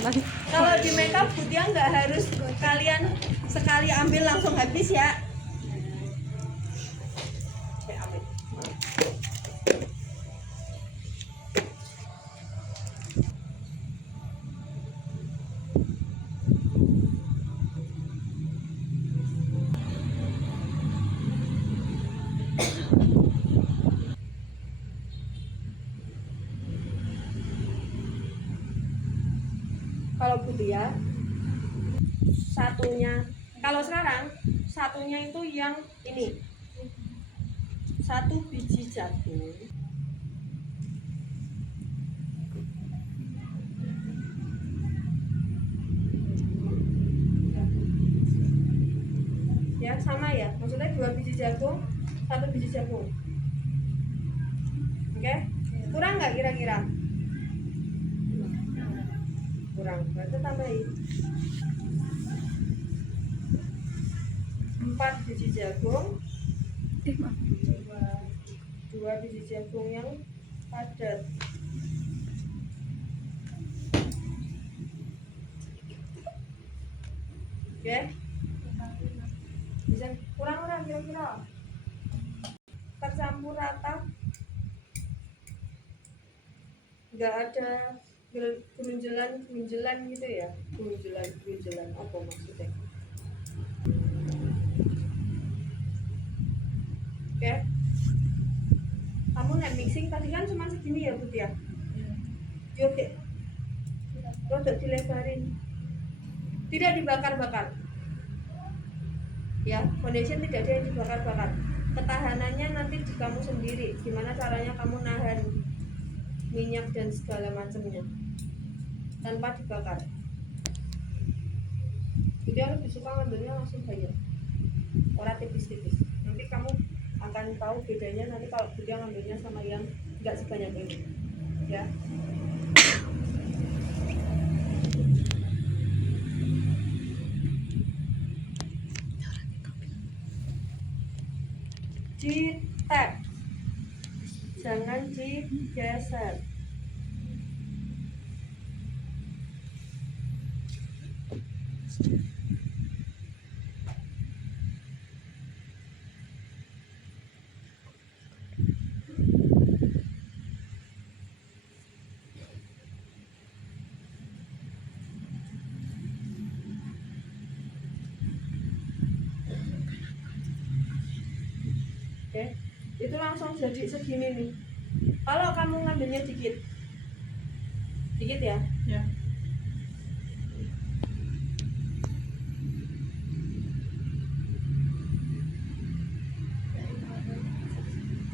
Kalau di makeup Butia nggak harus kalian sekali ambil langsung habis ya. Oke, ambil. Kalau Butia satunya, kalau sekarang satunya itu yang ini, 1 biji jagung, ya sama ya, maksudnya 2 biji jagung, 1 biji jagung. Oke, kurang nggak kira-kira? Kurang, berarti tambahin 4 biji jagung, 2 biji jagung yang padat. Oke, bisa kurang kira-kira, tercampur rata, nggak ada gerunjelan gitu ya, gerunjelan apa maksudnya? Oke, kamu net mixing tadi kan cuma segini ya Bud ya? Oke, rodok dilebarin, tidak dibakar-bakar ya, foundation tidak ada yang dibakar-bakar. Ketahanannya nanti di kamu sendiri, gimana caranya kamu nahan minyak dan segala macamnya tanpa dibakar. Jadi aku lebih suka ngambilnya langsung banyak, orang tipis-tipis. Nanti kamu akan tahu bedanya nanti kalau dia ngambilnya sama yang nggak sebanyak ini ya. Di tap, jangan digeser. Oke, itu langsung jadi segini nih. Kalau kamu ngambilnya dikit ya. Ya.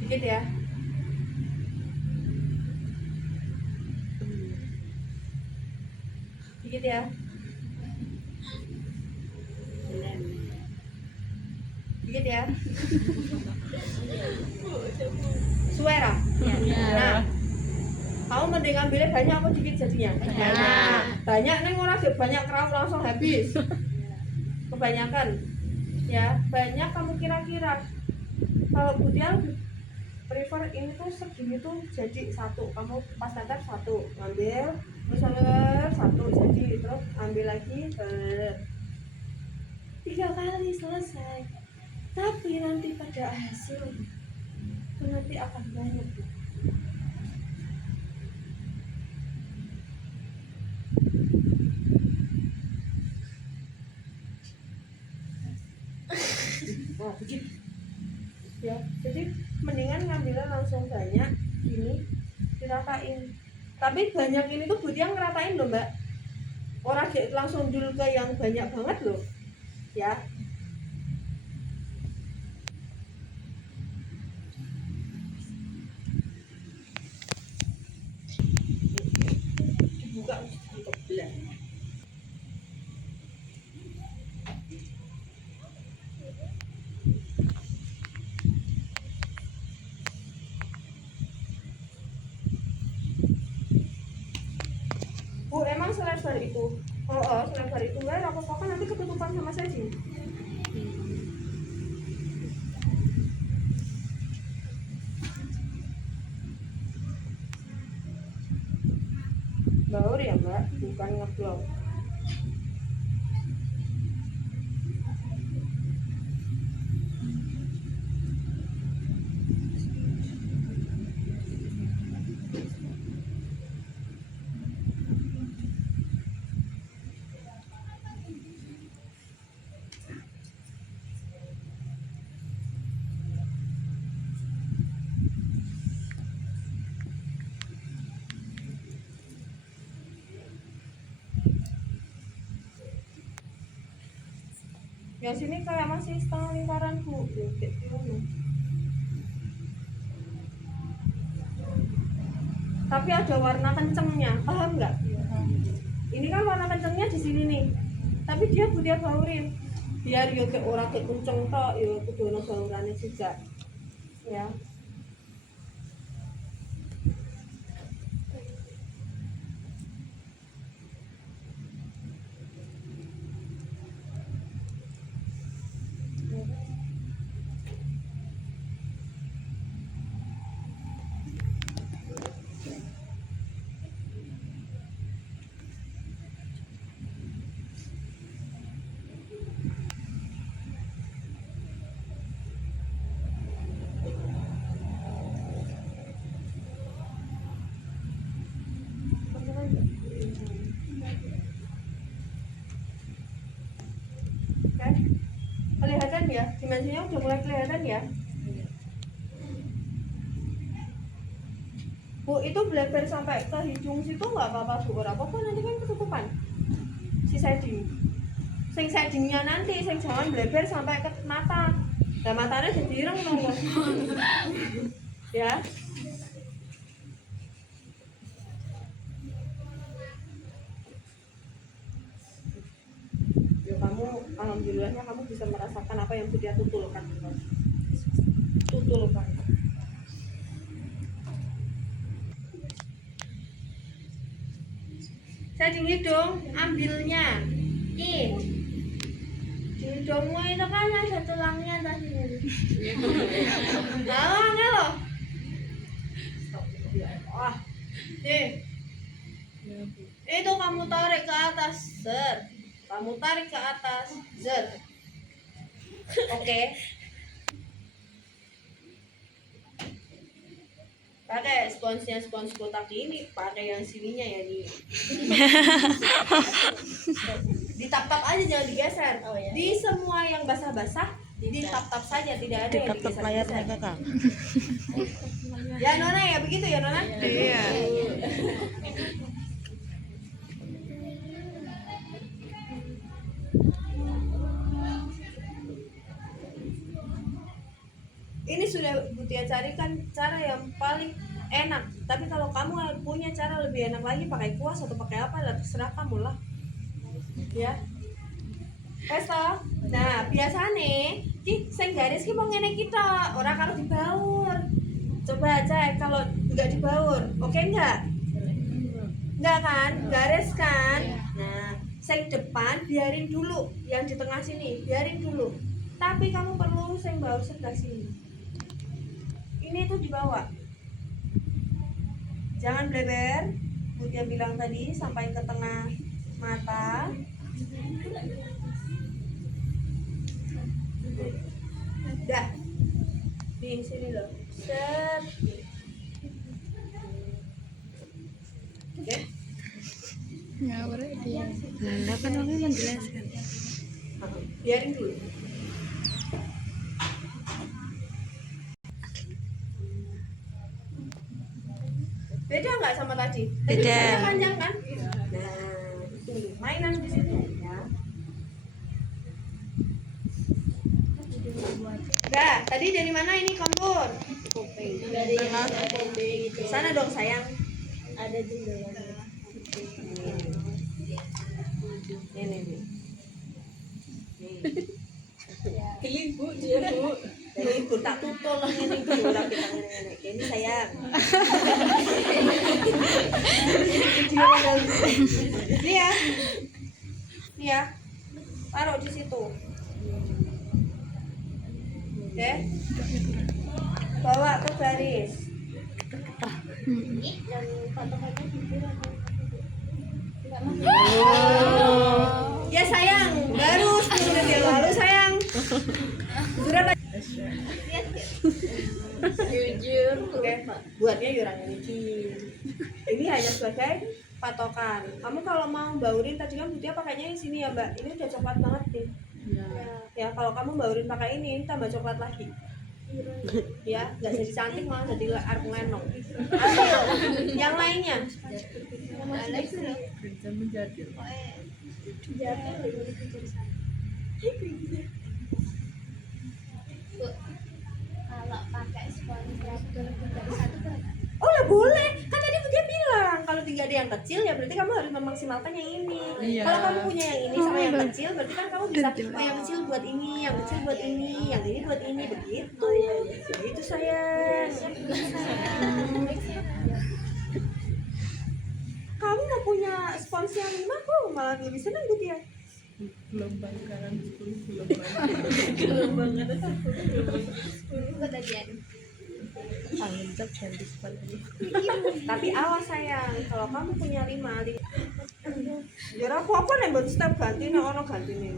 Dikit ya. Dikit ya. Dikit ya. Suara. Nah, kamu mending ngambilnya banyak apa dikit jadinya? Banyak neng orang banyak kerap langsung habis. Kebanyakan ya, banyak kamu kira-kira. Kalau Butia prefer ini tuh segini tuh jadi 1, kamu pas nanti 1 ngambil, terus ambil 1 jadi, terus ambil lagi 3 kali selesai. Tapi nanti pada hasil itu nanti akan banyak. Nah, begitu ya, jadi mendingan ngambilnya langsung banyak gini, diratain. Tapi banyak ini tuh Butia ngeratain loh mbak, orang langsung dulu ke yang banyak banget loh ya. Dibuka untuk belah. Bu, emang selebar itu? Oh, selebar itu enggak, apa-apa nanti ketutupan sama saji. Baur ya, Mbak, bukan ngeblok. Yang sini kayak masih setengah lingkaran Bu. Tapi ada warna kencengnya, paham nggak? Ini kan warna kencengnya di sini nih. Tapi dia baurin. Biar yo ke ora ke kenceng tok, yo kudu ono baurane juga. Ya. Kelihatan ya, dimensinya udah mulai kelihatan ya. Bu, itu bleber sampai ke hidung situ nggak apa-apa Bu, ora apa-apa, nanti kan ketutupan si shading. Sing shadingnya nanti, sing jangan bleber sampai ke mata. Nah matanya jadi ireng nongol. Ya. Kamu alhamdulillahnya kamu bisa merasakan apa yang sudah tutulkan. Saya di hidung ambilnya di hidungmu itu kan ada tulangnya tadi. Tulangnya loh. Wah, itu kamu tarik ke atas, set. Kamu tarik ke atas, zet. Oke. Pakai sponsnya spons kotak ini, pakai yang sininya ya nih. Ditap-tap aja, jangan digeser. Oh, ya. Di semua yang basah-basah, ditap-tap saja, tidak ada yang digeser. Layarnya Kakak. Ya Nona ya begitu ya Nona? Iya. Ini sudah Butia carikan cara yang paling enak. Tapi kalau kamu punya cara lebih enak lagi, pakai kuas atau pakai apa, lah terserah kamu lah. Ya. Pesto. Nah, biasanya sing garis ki mau ngene kita, orang kalau dibaur. Coba cek kalau enggak dibaur. Oke enggak? Enggak kan? Garis kan? Nah, sing depan biarin dulu, yang di tengah sini biarin dulu. Tapi kamu perlu sing baur sebelah sini. Ini tuh dibawa, jangan bleber. Butia bilang tadi sampai ke tengah mata. Dah di sini loh, set. Oke. Nggak berarti ya. Nggak kan orang menjelaskan. Biarin dulu. Beda nggak sama tadi? Beda. Tadi panjang kan? Nah, tunggu. Mainan di situ ya. Udah, tadi dari mana ini kontur? Dari sana dong sayang. Ada juga. Ini nih. Ini Bu, dia Bu. Ini Bu tak tutul lah ini Bu, ora kita ngene-ngene. Ini sayang. Ini ya. Ini ya. Taruh di situ. Oke. Bawa ke garis. Dan patokannya bibir atau Ya sayang, baru 10 menit yang lalu sayang. Sudah jujur. Oke, buatnya yuran ini. Ini hanya sebagai patokan. Kamu kalau mau baurin tadi kan putih pakainya di sini ya Mbak. Ini udah coklat banget nih. Ya kalau kamu baurin pakai ini tambah coklat lagi. Ya, nggak jadi cantik malah jadi arep ngenong. Ambil yang lainnya. Kalau pakai spons dari satu berapa? Oh lah boleh, kan tadi dia bilang kalau tidak ada yang kecil ya berarti kamu harus memaksimalkan yang ini. Kalau kamu punya yang ini sama yang kecil berarti kan kamu bisa oh, yang kecil buat ini, yang kecil buat ini, yang ini buat ini begitu. Itu sayang. Kamu mau punya spons yang 5 kok malah lebih senang gitu ya. Gelombang sekarang 10 Gelombang ada 10. Kejadian. angin cap cantik sekali. Tapi awas sayang, kalau kamu punya 5 biar aku apa nih buat step ganti nih ono ganti nih.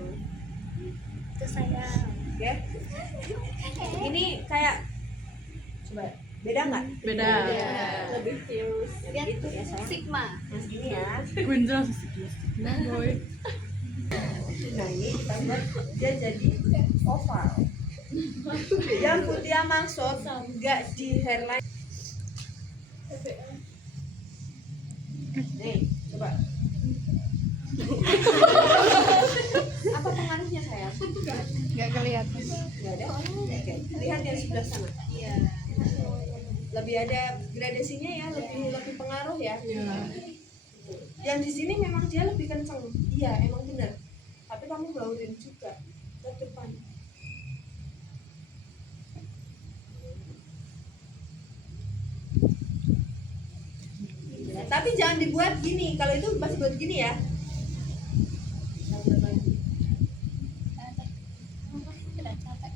Itu saya. Oke. Ini kayak coba beda nggak? Beda. Lebih fuse. Lihat Gitu ya sayang. Sigma. Yang segini ya. Kunjung sedikit. Nah, boy. Nah ini kita buat dia jadi oval. Yang putih maksud nggak di hairline. Nih coba. Apa pengaruhnya sayang? Nggak kelihatan. Nggak ada. Oke. Lihat yang sebelah sana. Iya. Lebih ada gradasinya ya, lebih pengaruh ya. Yang di sini memang dia lebih kenceng. Iya, emang benar. Tapi kamu baurin juga ke depan. Ya, tapi jangan dibuat gini. Kalau itu masih buat gini ya. Tidak capek.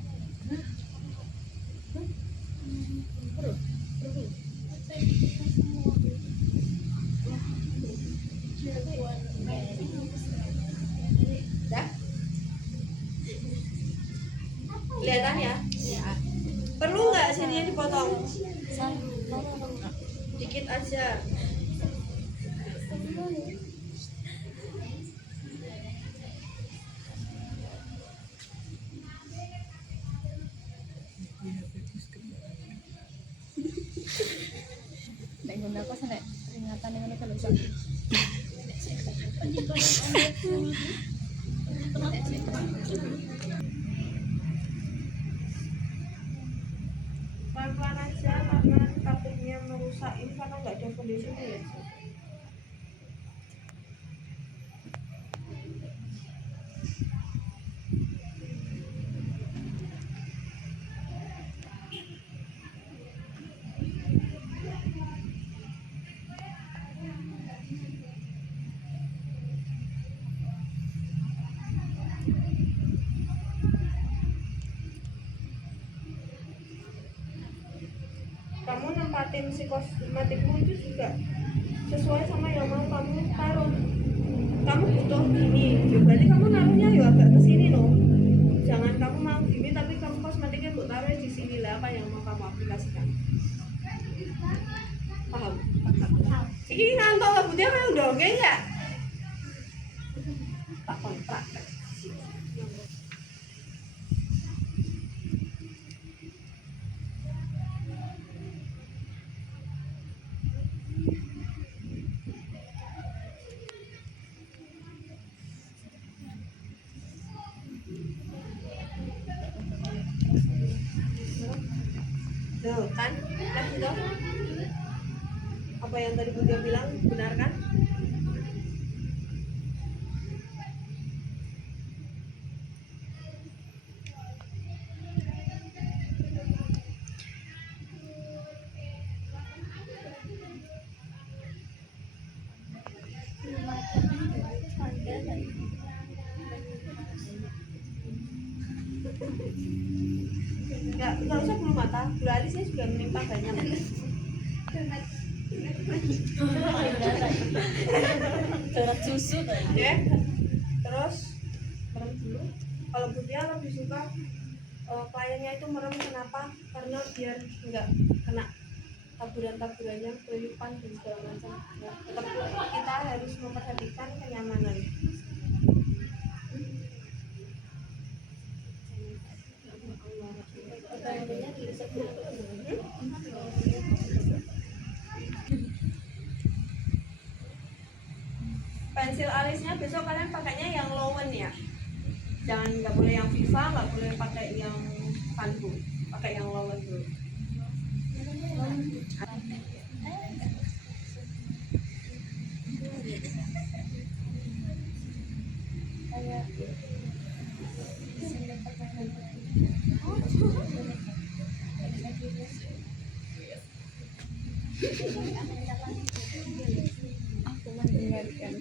Dah? Kelihatan ya? Perlu nggak sininya dipotong? Dikit aja. Nek guna aku sampai peringatan yang ini kalau Pelan-pelan aja karena takutnya merusak ini karena nggak ada kondisinya ya. Kamu nempatin si kosmetikmu itu juga sesuai sama yang mau kamu taruh. Kamu butuh gini, berarti kamu naruhnya ya agak ke sini loh. Jangan kamu mau gini tapi kamu kosmetiknya buat taruh di sini lah apa yang mau kamu aplikasikan. Paham? Ini ngantuk lah putih apa udah oke nggak? Tak kontrak. Tuh kan, kan itu apa yang tadi Bunda bilang benar kan? Nggak usah bulu mata, bulu alisnya juga menimpa banyak. Coret susu tadi. Oke. Terus merem dulu. Kalau Bu Tia lebih suka kliennya itu merem, kenapa? Karena biar nggak kena taburan-taburannya, kelilipan dan segala macam. Nah, tetap kita harus memperhatikan kenyamanan. Pensil alisnya besok kalian pakainya yang lowen ya, jangan, nggak boleh yang Viva, nggak boleh pakai yang Vangu, pakai yang lowen dulu. Aku mendengarkan.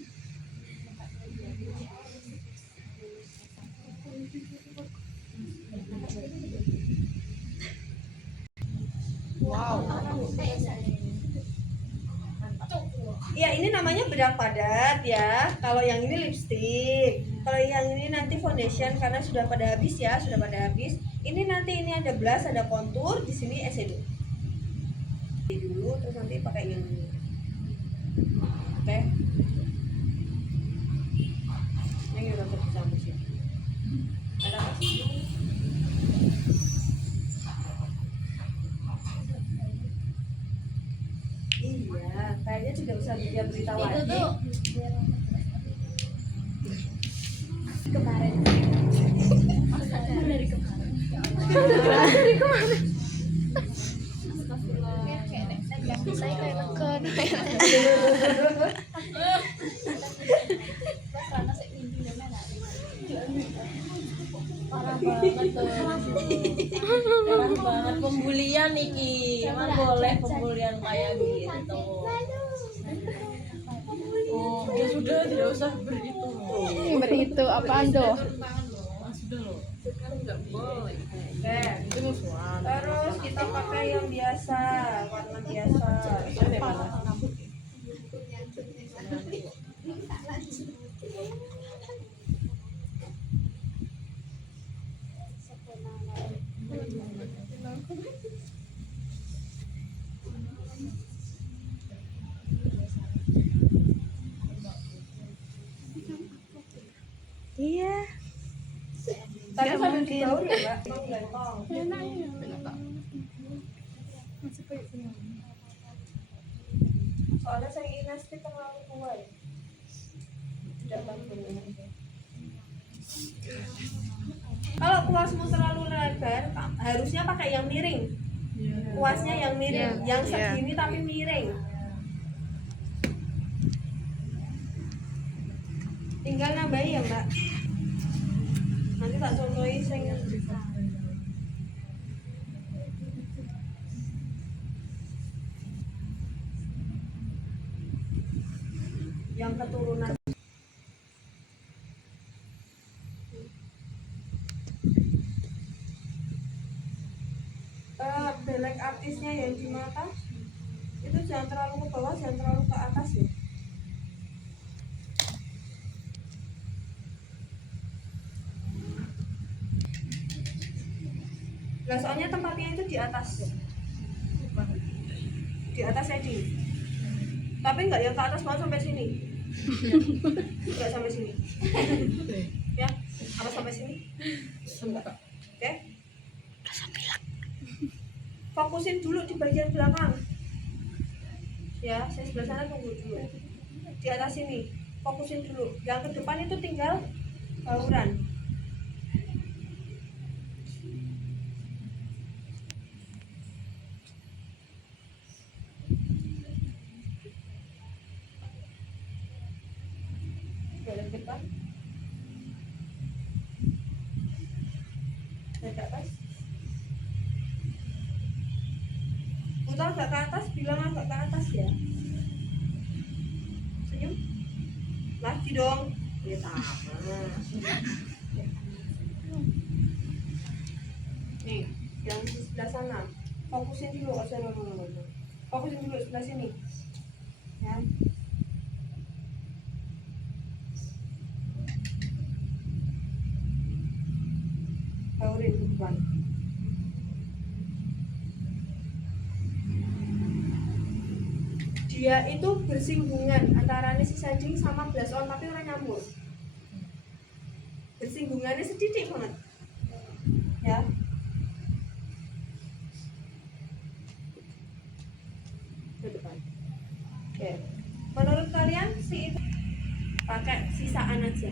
Ya ini namanya bedak padat ya. Kalau yang ini lipstick. Kalau yang ini nanti foundation karena sudah pada habis ya, sudah pada habis. Ini nanti ini ada blush, ada contour, di sini eyeshadow. Dulu terus nanti pakai yang ini. Oke. Ini udah tercampur sih. Ada apa sih? Iya, kayaknya tidak usah dia beritahu lagi. Kemarin. Dari kemarin. Saya kayak tekan. Parah banget tuh. Parah banget pembulian iki. Emang boleh pembulian kayak gitu. Oh, ya sudah, tidak usah beritu. Beritu apaan tuh? Sudah loh. Sekarang nggak boleh. Oke. Itu musuhan. Terus kita pakai yang biasa, warna biasa. Ini mana? Iya. Tapi Nggak sambil mungkin. dibaur ya, Mbak. Belentong. Soalnya saya ini nasi terlalu kuat. Tidak bagus. Kalau kuasmu terlalu lebar, harusnya pakai yang miring. Kuasnya yang miring, Iya. yang Iya. segini tapi miring. Tinggal nambahi ya, Mbak. Nanti tak contohi saya. Yang keturunan. Belek artisnya yang di mata itu jangan terlalu ke bawah, jangan terlalu ke atas ya. Nah, soalnya tempatnya itu di atas. Di atas Edi. Tapi enggak yang ke atas banget sampai sini. Enggak sampai sini. Ya, apa sampai sini? Enggak. Oke. Fokusin dulu di bagian belakang. Ya, saya sebelah sana tunggu dulu. Di atas sini, fokusin dulu. Yang ke depan itu tinggal bauran. Balik depan. Balik ke atas. Putar agak ke atas, bilang agak ke atas ya. Senyum. Lagi dong. Ya sama. Nih, yang di sebelah sana. Fokusin dulu, fokusin dulu sebelah sini. Ya. Gaurin ke depan. Dia itu bersinggungan antara si shading sama blush on tapi orang nyambung. Bersinggungannya sedikit banget. Ya. Ke depan. Oke. Menurut kalian si itu pakai sisaan aja.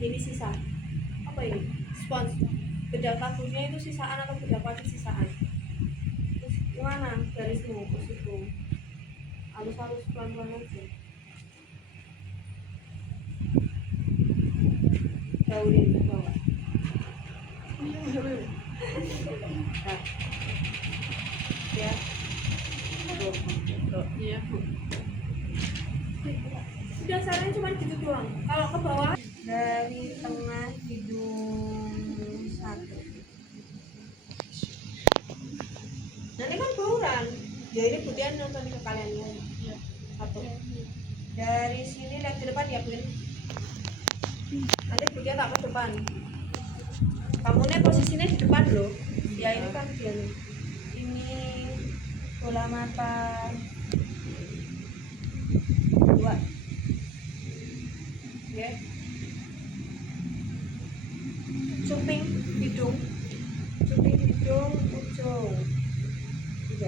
Ini sisa. Apa ini? Spons. Bedak taburnya itu sisaan atau bedak padi sisaan? Terus gimana garismu ke situ? Harus pelan-pelan aja. Gaurin ke bawah. Nah. Ya. Tuh. Iya. Udah caranya cuma gitu doang. Kalau ke bawah dari tengah hidung satu. Nanti kan bauran. Ya ini Butian nonton ke kalian ya. Satu. Dari sini lihat ke depan ya Bun. Nanti Butian tak ke depan. Kamu nih posisinya di depan loh. Ya ini kan dia nih. Ini bola mata 2. Oke. Cuping hidung ujung 3.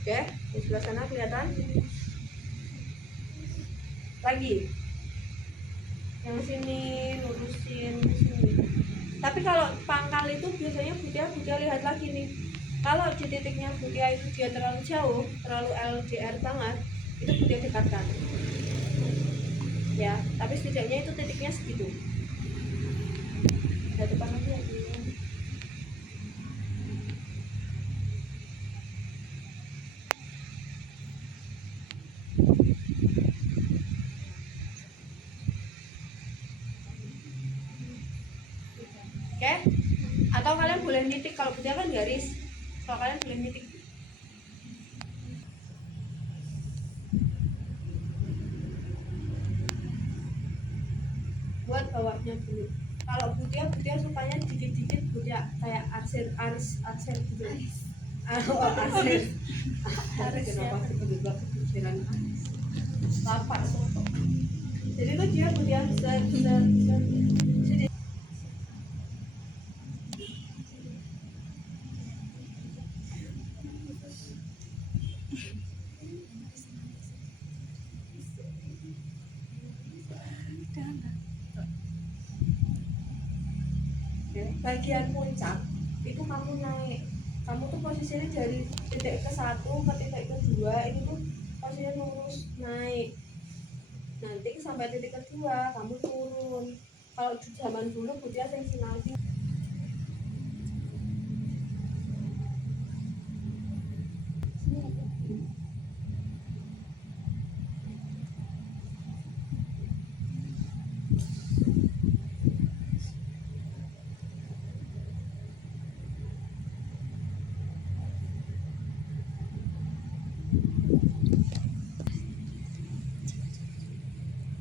Oke, di sebelah sana kelihatan lagi yang sini lurusin sini. Tapi kalau pangkal itu biasanya Butia lihat lagi nih. Kalau di titiknya Butia itu dia terlalu jauh, terlalu LDR banget, itu Butia dekatkan. Ya, tapi setidaknya itu titiknya segitu. Ada depan lagi ya. Oke? Atau kalian boleh nitik, kalau Butia kan garis. Kalau kalian boleh nitik. Buat bawahnya dulu. Kalau Butia sukanya dikit-dikit Butia kayak arsir gitu. Arsir. Kenapa tiba-tiba kepikiran aris? Lapak soto. Jadi tuh dia Butia bagian puncak itu kamu naik, kamu tuh posisinya dari titik ke 1 ke titik ke 2 ini tuh posisinya lurus naik, nanti sampai titik ke 2 kamu turun. Kalau di zaman dulu Butia yang sinalti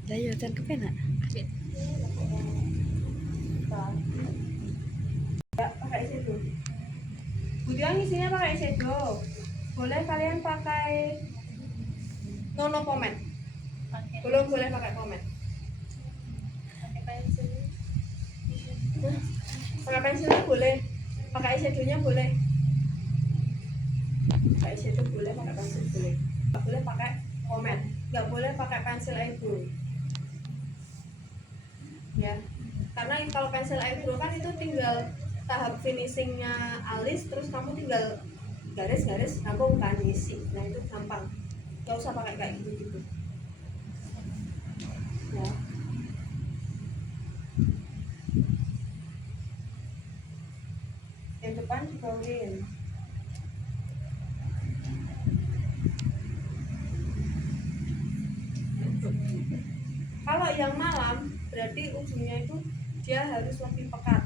Layo dan kepenak. ya pakai shadow. Butia ngisinya pakai shadow. Boleh kalian pakai no comment. Belum boleh pakai comment. Pakai pensilnya boleh, pakai shadownya boleh. Pakai shadow boleh, pakai pensil boleh. Nggak boleh pakai comment, nggak boleh pakai pensil eyebrow. Ya, karena kalau pensil eyebrow kan itu tinggal tahap finishingnya alis, terus kamu tinggal garis-garis rampung kan isi. Nah itu gampang, nggak usah pakai kayak gitu. Ya. Yang depan dibawin. Kalau yang malam berarti ujungnya itu dia harus lebih pekat.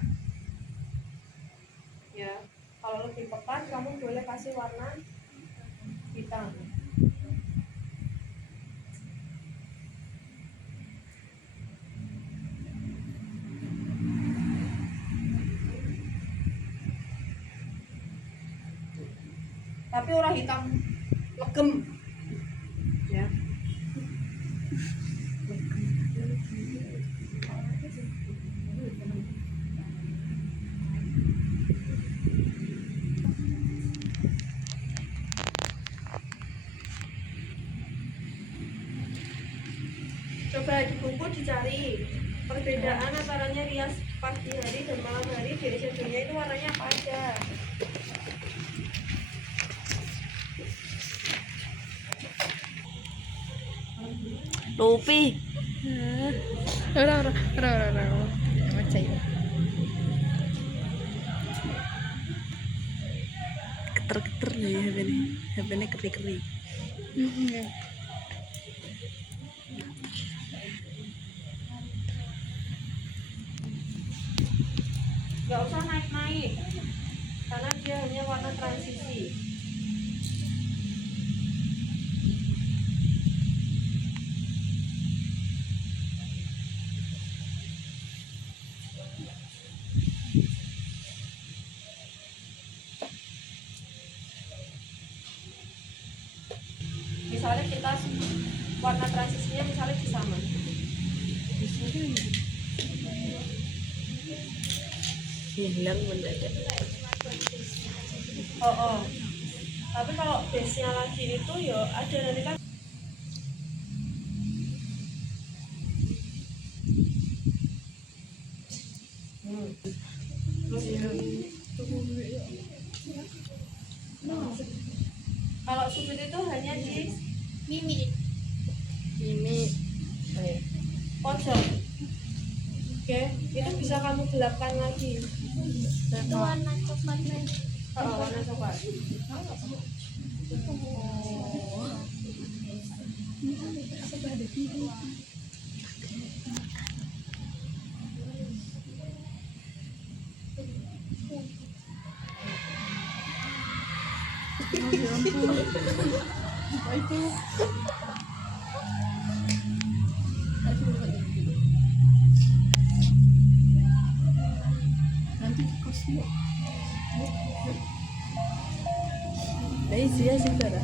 Ya, kalau lebih pekat saya kasih warna hitam. Tapi orang hitam legem ya. Coba di buku dicari perbedaan antaranya rias pagi hari dan malam hari di eyeshadow-nya itu warnanya apa aja. Lupi. Ora. Baca ya. Keter-keter ya HP-nya keri-keri. Gak usah naik-naik karena dia hanya warna transisi. Misalnya kita warna transisinya misalnya di sama. Hilang mendadak. Oh. Tapi kalau base-nya lagi itu ya ada nanti kan. Terus kalau subit itu hanya di Mimi. pojok. Oke, itu bisa kamu gelapkan lagi. Itu warna coklatnya. Warna coklat. Iya sih Bara.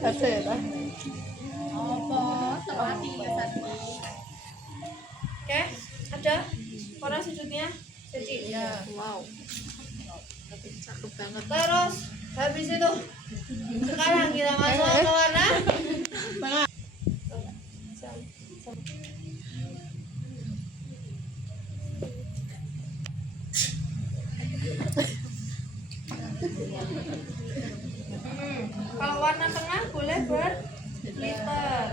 Apa ya lah? Oke, ada warna sujudnya. Jadi Wow. Cakep banget. terus habis itu sekarang kita masuk ke warna kalau warna tengah boleh berliter.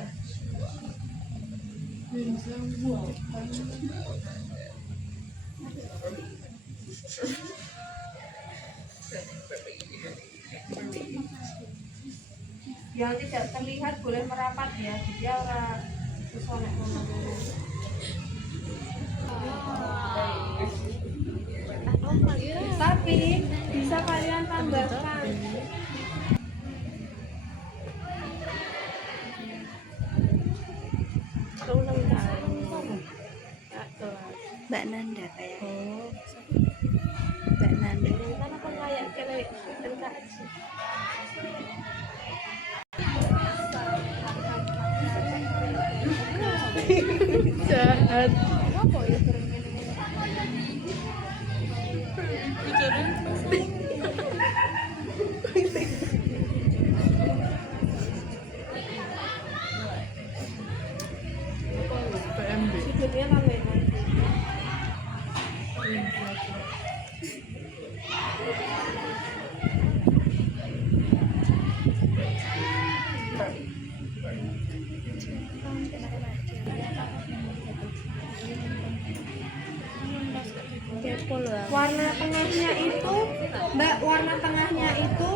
Yang tidak terlihat boleh merapat ya, dia ora susah nek ngono. Tapi bisa kalian tambahkan. Mbak Nanda kayak. Mbak Nanda. Kan apa kayak kelek NKS. Jahat. Sujudnya tambahin lagi. Kepo lah. Warna tengahnya itu, Mbak, warna tengahnya itu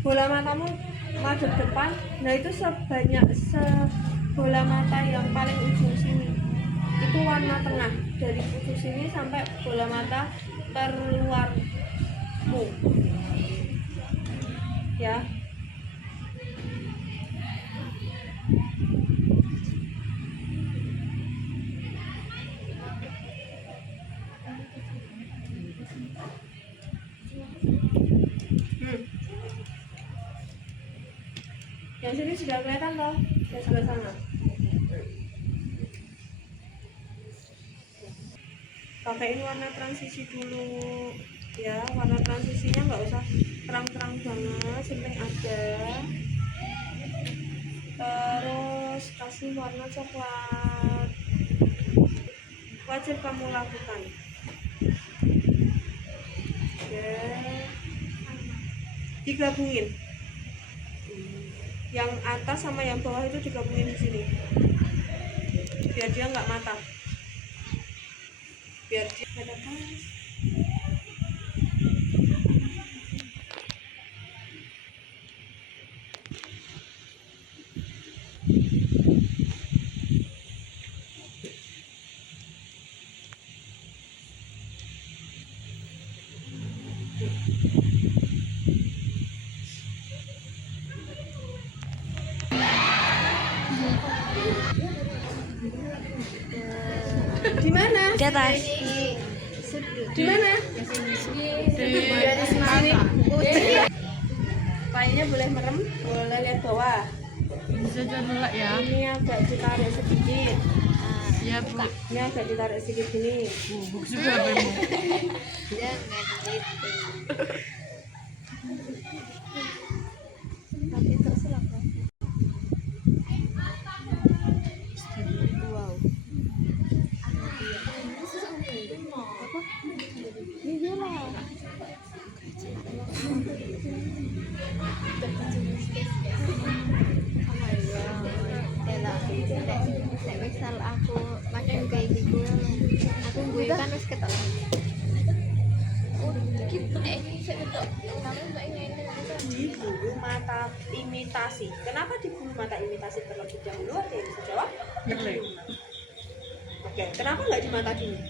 bola matamu madep depan. Nah itu sebola mata yang paling ujung sini itu warna tengah, dari ujung sini sampai bola mata terluarmu ya. Yang sini sudah kelihatan toh, yang sebelah sana. Pakaiin warna transisi dulu ya, warna transisinya nggak usah terang-terang banget, penting ada. Terus kasih warna coklat, wajib kamu lakukan. Oke, digabungin. Yang atas sama yang bawah itu digabungin di sini, biar dia nggak mata, biar dia ada pas. Di mana? Di atas. Di mana? Dari Sini. Kayaknya boleh merem, boleh lihat bawah. bisa dulu ya. Ini agak ditarik sedikit. Iya Bu. Ini agak ditarik sedikit gini. Bubuk juga Bu. Jangan gitu. Wow. Misal aku makan kayak gitu, aku gue kan harus ketemu. Di bulu mata imitasi. Kenapa di bulu mata imitasi terlebih dahulu? Ada yang bisa jawab? Oke, kenapa nggak di mata dulu?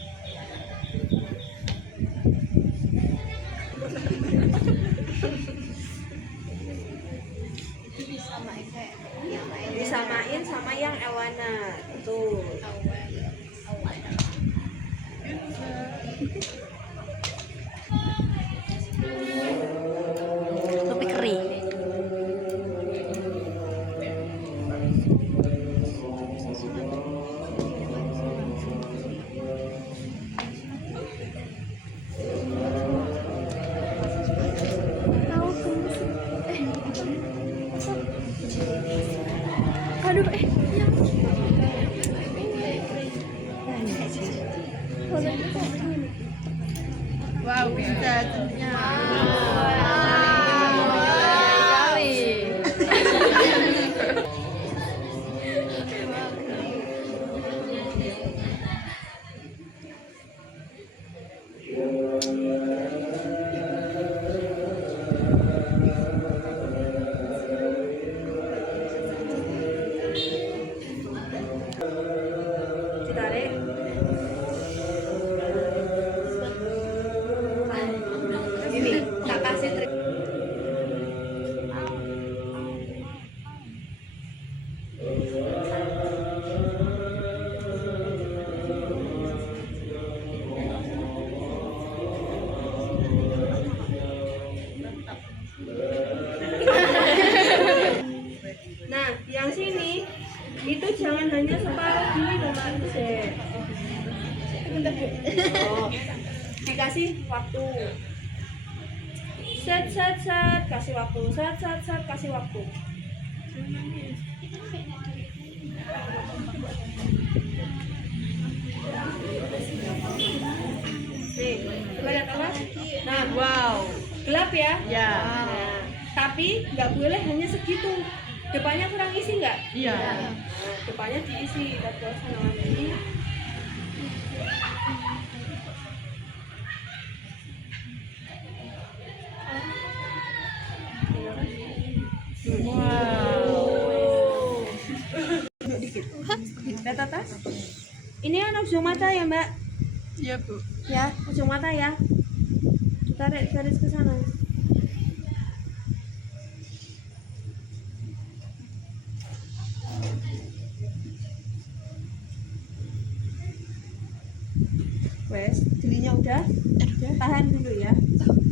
Disamain sama yang Elwana. Betul. Kopi kering. Aduh, Wow, bisa tentunya. Ditarik. Ini tak kasih trik. Nah, yang sini itu jangan hanya separuh gini loh Mbak Cek. Oh, dikasih waktu. Set, kasih waktu. Set, kasih waktu. Nih, coba lihat apa? Nah, Wow. gelap ya? Ya. Nah, tapi nggak boleh hanya segitu. Depannya kurang isi nggak? Iya. Nah, depannya diisi. Kita buat sana lagi. Wow. dikit. Lihat atas. Ini kan ujung mata ya Mbak. Iya Bu. Ya, ujung mata ya. Tarik garis ke sana. Wes, jelinya udah. Tahan dulu ya.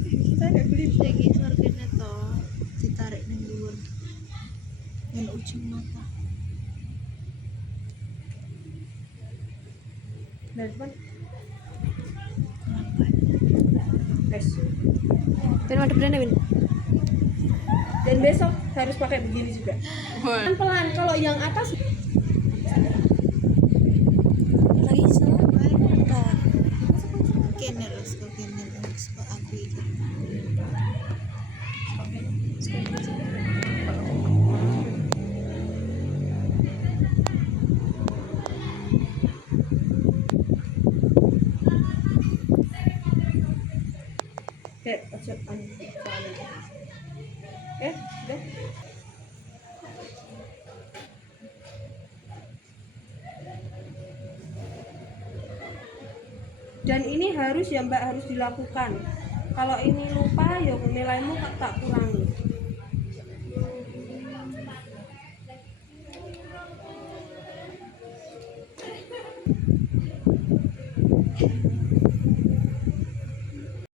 Kita ada beli. Lagi sorgene to ditarik ning dhuwur. Nang ujung mata. Nah, cuman. Wes. Ben madep rene, Win. Dan besok harus pakai begini juga. Wah. Pelan-pelan. Kalau yang atas Lagi sabar. Kene terus kok kene terus kok aku iki. kayak ojo anu. Udah. Dan ini harus ya Mbak, harus dilakukan. Kalau ini lupa ya nilaimu tak kurangi.